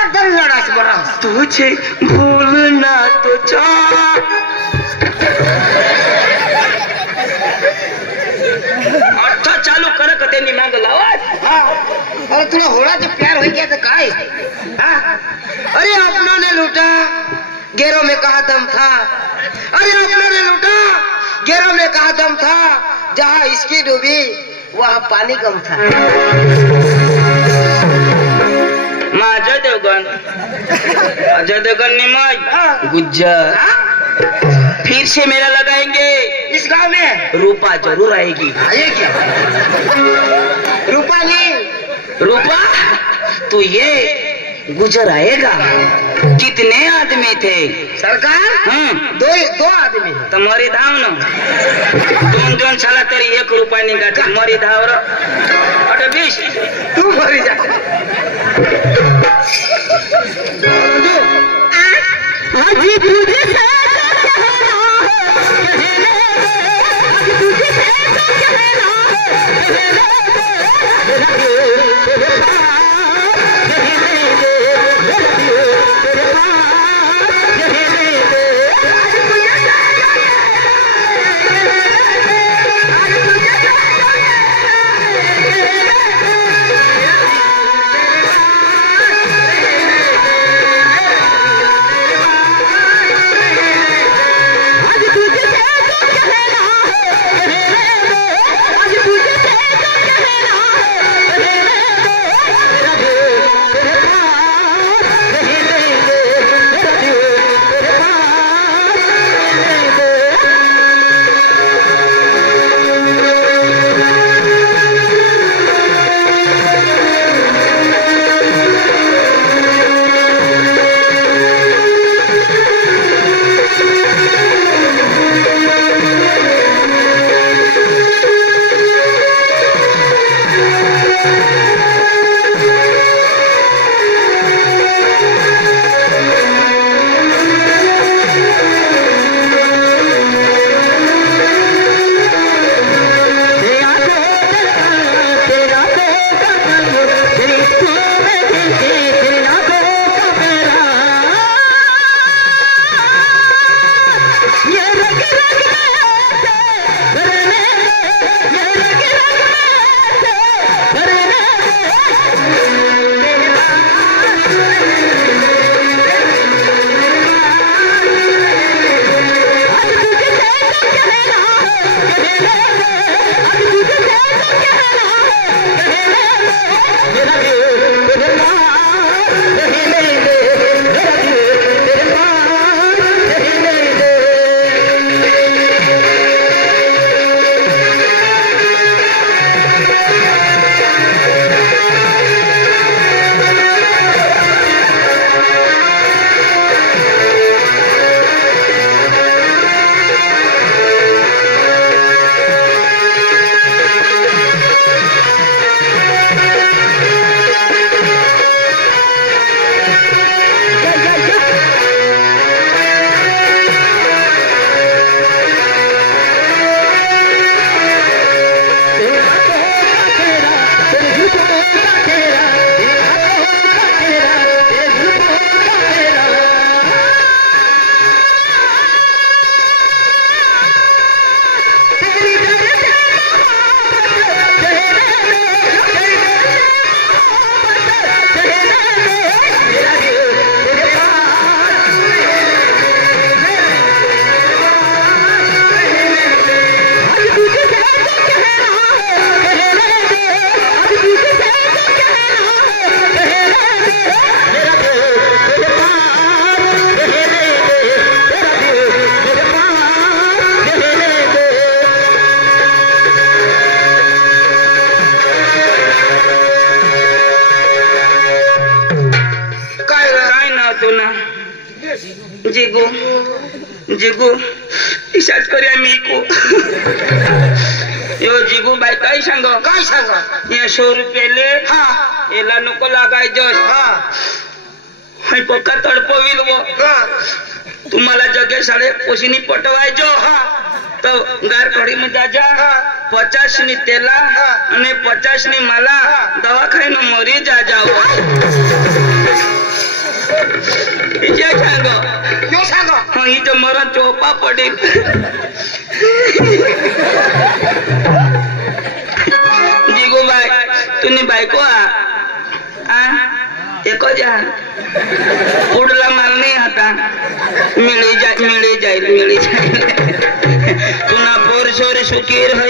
कदर लड़ास बरस तुझे भूलना तो चाह अच्छा चालू कर कते मांग लावाज। हाँ अरे थोड़ा होड़ा जो प्यार हो गया तो काय। हाँ अरे अपनों ने लूटा गैरों में कहा दम था। अरे अपनों ने लूटा गैरों में कहा दम था। जहाँ इसकी डूबी वहाँ पानी कम था। अजय देवगन निमाज गुज्जर फिर से मेला लगाएंगे इस गांव में। रूपा जरूर आएगी। आएगी रूपा नहीं रूपा तो ये गुजर आएगा। कितने आदमी थे सरकार? दो आदमी तुम्हारी धाव न दोन साला तरी 1 रुपया निघा मरी धाव रो 20 तू मरी जा। जिगू जिगू इशाच करूया मी को यो जिगू बाई काय सांग ये 100 रुपये हा एला नको लागायचं हा हाय पक्का तडपविल वो तुम्हाला जगे साडे पोशिनी पटवायचो हा तो गार कडी में जा 50 ની તેલા અને 50 ની માલા દવાખાને મરી જાઓ मला चोपा पडेल. जिगोबाई तुम्ही बायको एको जा पुढला माल नाही आता मिळे जाईल पुन्हा पोर सोर सुखीर हो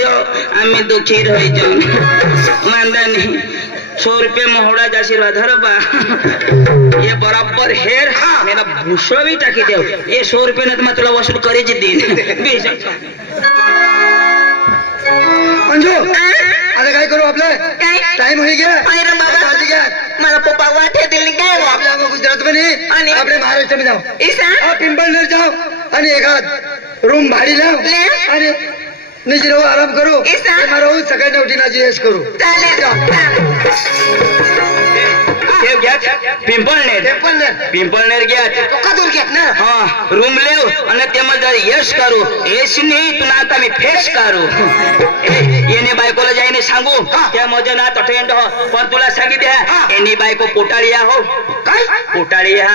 आम्ही दुखीर हो जाऊन मांदा नहीं 100 रुपये मोहड़ा आशीर्वाद हरबा ये बराबर हेर मेरा भूषण भी टाकी देव ये 100 रुपये ने तो मैं तुला वसूल करे जी दिन अंजू आता काय करू आपलं टाइम होई गया अरे बाबा मला पप्पा वाटे दिली काय आपल्या गुजरात मध्ये आणि आपल्या महाराष्ट्र मध्ये जाऊ पिंपळनेर जाऊ आणि एखाद रूम भाडी लाव आणि निजी राहू आराम करू राहू सकाळी उठीना जेस करू पिंपळनेर घ्या हाँ रूम लेव અને તેમાં યશ કરું એશ નહીં તું ના તમે ફેસ કરું એને બાયકોला जाईने सांगू त्या मजे ना तटेंड हो पण तुला सांगितले एनी बायको पोटाळिया हो काय पोटाळिया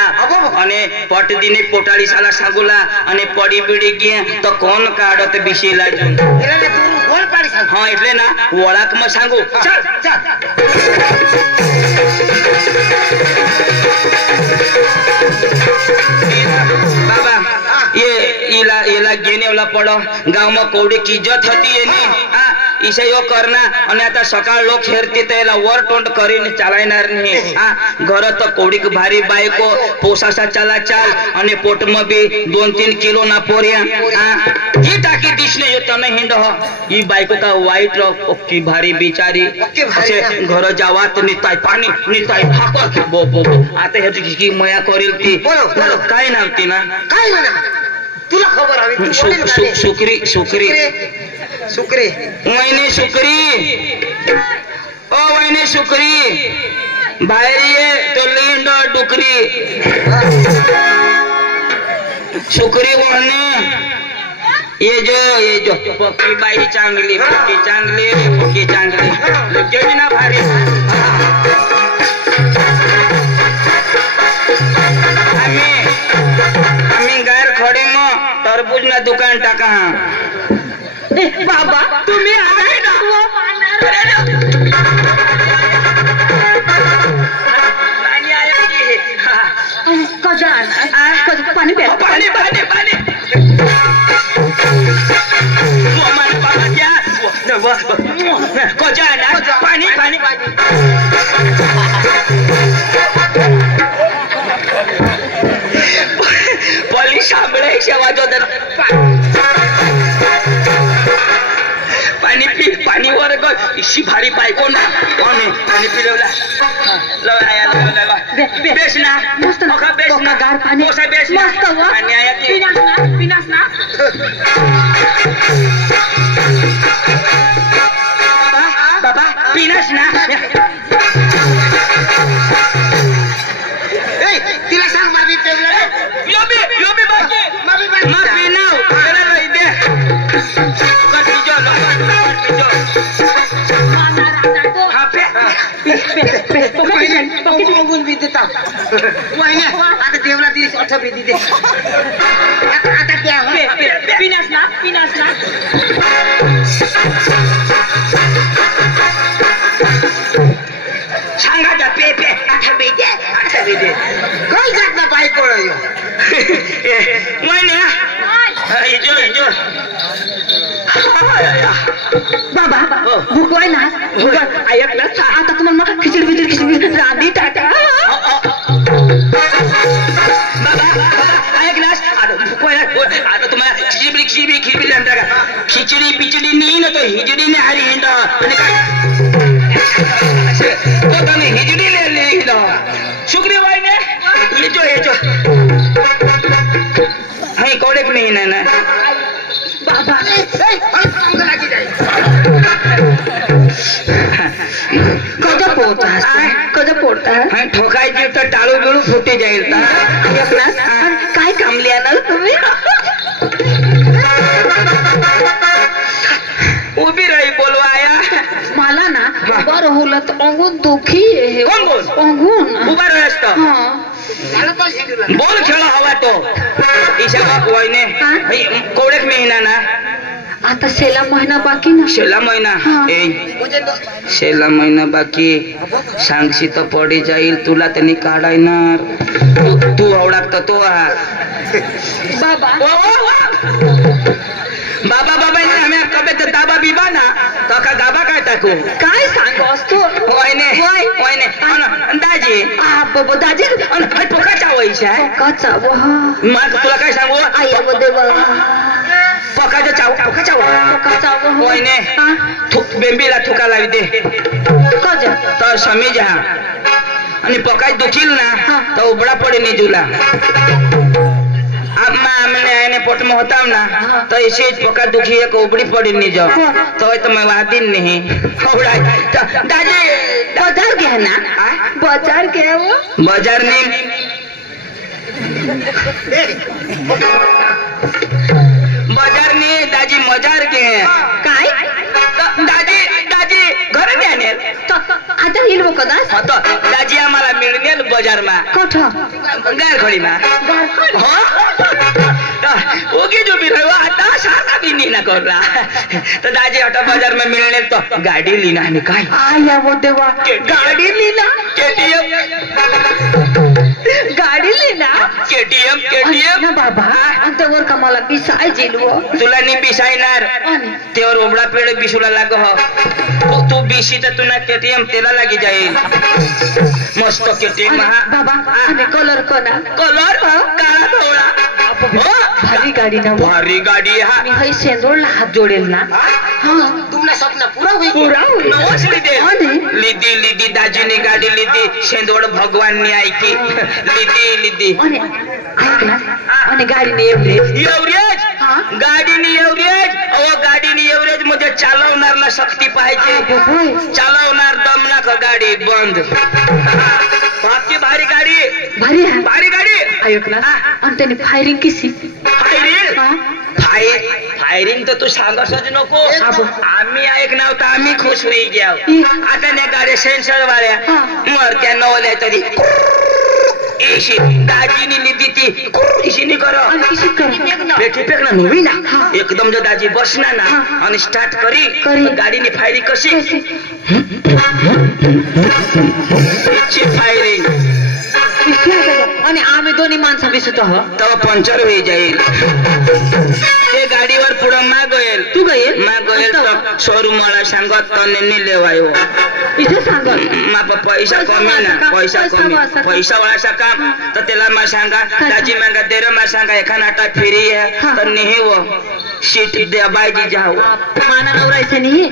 અને पट दिने पोटाळी साला सांगूला અને पडी बिडी गे तो कोण काढत बिशीला जून हाँ એટલે ना ओळख म सांगू चल चल बाबा ये इला गेने वाला पड़ो गांव में कोड़ी की इज्जत होती है नी इसे यो करना અને आता सकाळ लोक हेरती तेला वर टोंड કરીને ચાલાયનાર નહીં घर तो कोड़ी की भारी बायको पोसासा चला चाल અને पोट में भी 2-3 किलो ना पोरिया की टाकी दिसने यो तने हिंद हो ई बायको का वाइट की भारी बिचारी असे घर जावात निताय पाणी निताय भाकर बो आता हे की मया करेल ती काय नाम ती ना काय म्हणा तुला खबर हवी सुकरी सुकरी सुकरी वहिनी सुकरी ओ वहिनी सुकरी बाहेर ये तो लिंड डुकरी सुकरी वहिनी ये जो पक्की बाई चांगली पक्की चांगली ना भारी आम्ही गार खडे मग तरबूज ना दुकान टाका बाबा तुम्ही आलाय ना पाणी पाणी पोलीस साबळे आवाज होता पाणी वर इशी भारी बायको ना पाणी पिलवला बेस ना मस्त बेस ना गार पाणी बेस मस्त आणि पिनास ना बाबा पिनास ना तिला सांग मामी पेवला यो बी बाकी माफी नाव तेरा लई दे कटी जो आता देवला दिली 8 बेदी दे आता पिनास ना सांगा जा पे 8 बेदी काय जात ना बायको यो वहिनी जो बाबा भूकवाय ना ऐक ना आता तुम्हाला खिचडी राधी टाका ऐक ना आता तुम्हाला खिचडी आणता का खिचडी नाही ना तो हिजडी ने हारी हिंड तो तुम्ही हिजडी ले शुक्री बाई ने ये जो हाय कोडेक नहीं ना बाबा कदा पोडता ठोकायची तर टाळू बिळू फुटे जाईल काय कामली आणाल तुम्ही उभी राही बोलवाया मला ना बरं होलं तर अंगून दुखी आहे अंगून उभा राहत बोल खेळा हवा तो ईशा वहिने कोडेक महिना ना आता शेला महिना बाकी ना शेला महिना शेला महिना बाकी सांगशी तर पडी जाईल तुला त्यांनी काढायणार तू आवडात तो बाबा बाबा बाबा आम्ही कबे दाबा बिबा ना तो का गाबा काय टाकू काय सांगोस तू वहिने वहिने दाजी बाबा दाजी पकाचा वैशा पकाचा मग तुला काय सांगू आया देवा पकाचा चाव पकाचा वहिने बेंबीला थुका लावी दे कज तर समीज हा आणि पकाय दुखील ना तर उबडा पडे निजूला अब मैं हमने आने पोट में होता हूँ ना तो इसे पका दुखी है उबड़ी पड़ी नहीं जाओ तो मैं वहाँ दिन नहीं दादी बाजार क्या है ना बाजार क्या है वो बाजार नहीं बाजार नहीं दादी मजार के हैं काय दादी दादी घर में आने तो आता हिल वो कदा तो दादी हमारा मिलने बाजार में कोठा गार खड़ी में हाँ ओके जो भी रहा आता सारा भी नहीं ना कर रहा तो दादी ऑटो बाजार में मिलने तो गाड़ी लीना है काय आया वो देवा गाड़ी लीना केटीएम गाडी लेना केटीएम ना बाबा अंतवर कमाला बिसाय जिलवो तुला नी बिसायणार तेवर ओबडा पेड़ बिसुला लाग हो तू बिसी तर तुला केटीएम तेला लागी जाईल मस्त केटीएम बाबा आणि कलर कोना कलर काळा धोळा भारी गाडी ना भारी गाडी हा मी हई सेंदोळला हात जोडेल ना हां तुमना सपना पूरा होई नवसली दे लिदी लिदी दाजीने गाडी लिदी सेंदोळ भगवाननी ऐकी लिदी आणि ऐक ना आणि गाडीने एवढेच गाडीने एवढेच गाडीने एवढेच मध्ये चालवणारला शक्ती पाहिजे चालवणार दम ना गाडी बंद बाकी भारी गाडी भारी गाडी ऐक ना आणि त्याने फायरिंग किसी फायरिंग तर तू सांगसच नको आम्ही ऐकणार तर आम्ही खुश होई घ्या आता त्या गाड्या सेन्सर वाल्या मरत्या नवल्या तरी दाजीनी लिदी ती इशी करो पेटी पेकना नवी ना एकदम जो दाजी बसना ना आणि स्टार्ट करी गाडीनी फायरिंग कशी फायरिंग आणि आम्ही दोन्ही माणसं बिसत आहोत तेव्हा पंक्चर होई जाईल ते गाडीवर पुढं मागेल तू गयेल तर शोरूम वाला सांगत तने लेवायो इथे सांगत मापा पैसा कमी ना पैसा कमी पैसा वाला काम तर त्याला मा सांगा दाजी मांगा तेरा मा सांगा एका नाटा फेरी है तर नाही वो सीट द्या बायजी जाओ माना नवरायचं नाही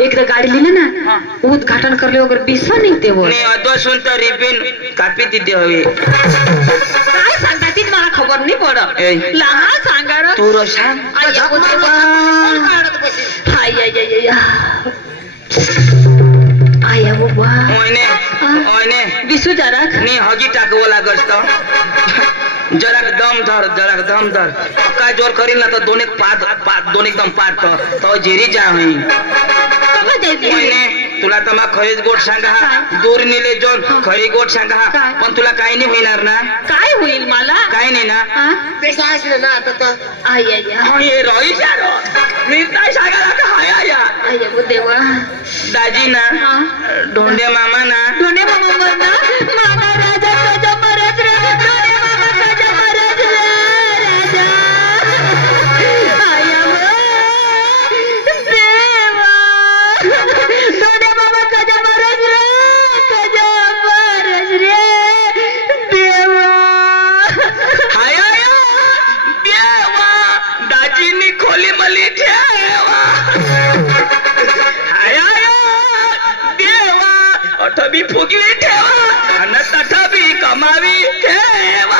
एकदा गाडी लिहिलं ना उद्घाटन करले वगैरे बिसा निघते वो नाही अदो सुन तर रिबिन कापी ती द्यावी काय सांगता ती मला खबर नाही पडत लहान सांगा तू रो सांग आया बाबा ओने बिसू जरा नी हगी टाकवो लागस तो जरा दम धर काय जोर करील ना तर दोन एकदम पाठ तो जेरी जा होई तुला तर मग खरीच गोट सांगा दूर निले जोन खरी गोट सांगा पण तुला काही नाही होणार ना काय होईल मला काही नाही ना पैसा असले ना आता हे रोई सारो मी काय सांगायला का हाया देवा दाजी ना ढोंडे मामा ना मामा राजा राजा महाराज ढोंडे मामा राजा महाराज राजा आया देवा ढोंडे मामा राजा महाराज रे देवा हाया देवा दाजीनी खोली मली ठेवा भी फुगली ठेवा आणि तथापि कमावी ठेवा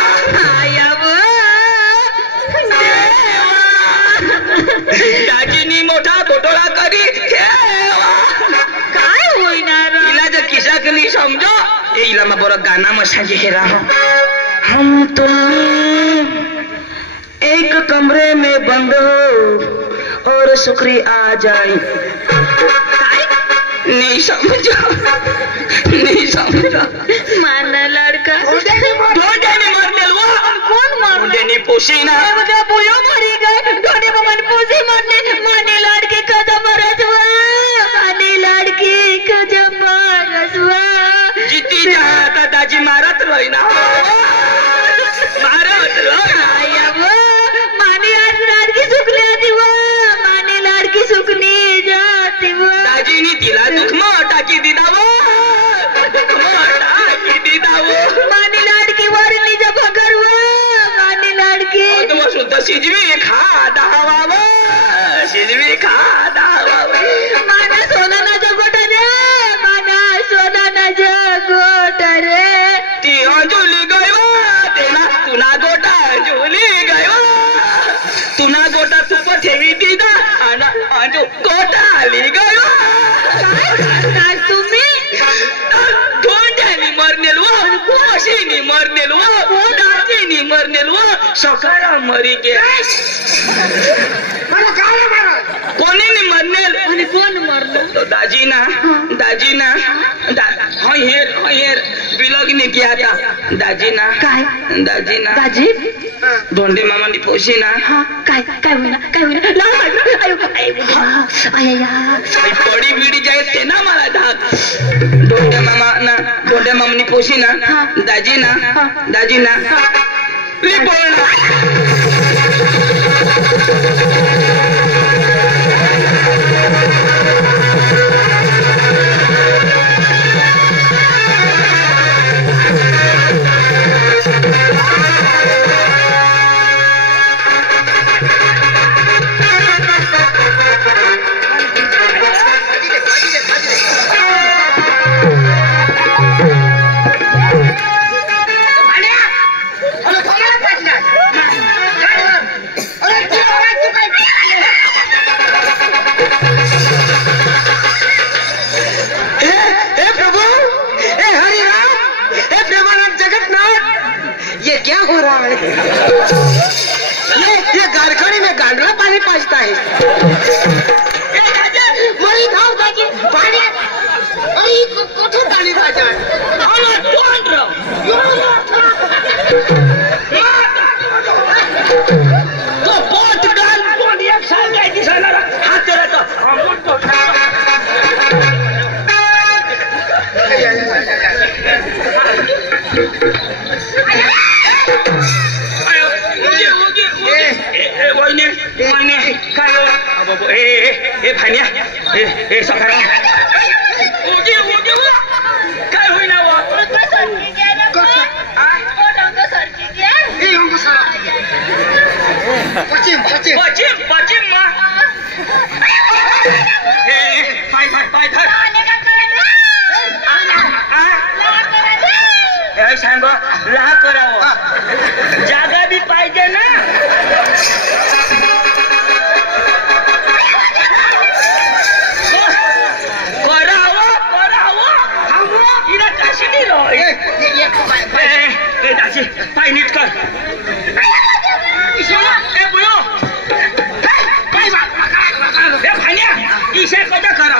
दाजीनी मोठा बोटोळा करी ठेवा काय होईनार इला जर किसा कनी समजो इला मग बरं गाना मसाजे हेरा हम तुम एक कमरे में बंद हो और शुक्री आ जाए नहीं समझा माना लड़का पोशी ना मुझे बुयो मरी गए धोनी मामा ने पोसी मारने माने लड़के कदम रसवा माने लड़के कदम रसवा जिती जाता दाजी मारत रही ना मारत आया वो माने आज लड़की सुकली दिवा माने लड़की सुकली जाती वो दाजीनी तिला दुख टाकी दिदावो टाकी दिदावो माने लड़की वरली जब भगरवा माने लड़की तो सुद्धा शिजवी खा दावा शिजवी खा दावा माना सोना ना जगोट रे माना सोना ना जगोट रे ती अंजुली गयो तेना तुना गोटा अंजुली गयो तुना गोटा तुप ठेवी दिदा आणि अंजू गोटा आली गयो काय तुम्ही धोंड्यानी मरनेलो कोशीनी मरनेलो दाजीनी मरनेलो सकारा मरी गे मला काय मारा कोणी नि मरनेल आणि कोण मरलं तो दाजी ना हेर बिलगनी किया था दाजी ना दाजी धोंडे मामानी पोशी ना हा काय होईना लाज आयो आया पडी बिडी जाए ते ना मला धाक धोंडे मामानी पोशी ना दाजी ना ये क्या हो रहा है ये गारखड़ी में गांडला पानी पाजता है मरी खाओ दादी पानी अरे कुठून पाणी पाजा तो बोट डाल कोण एक साल काय दिसायला हात देतो काय सकारा काय होईना पश्चिम पाय धर सांग ला करावं जागा बी पाहिजे ना पाय नीट कर इशा कदा करा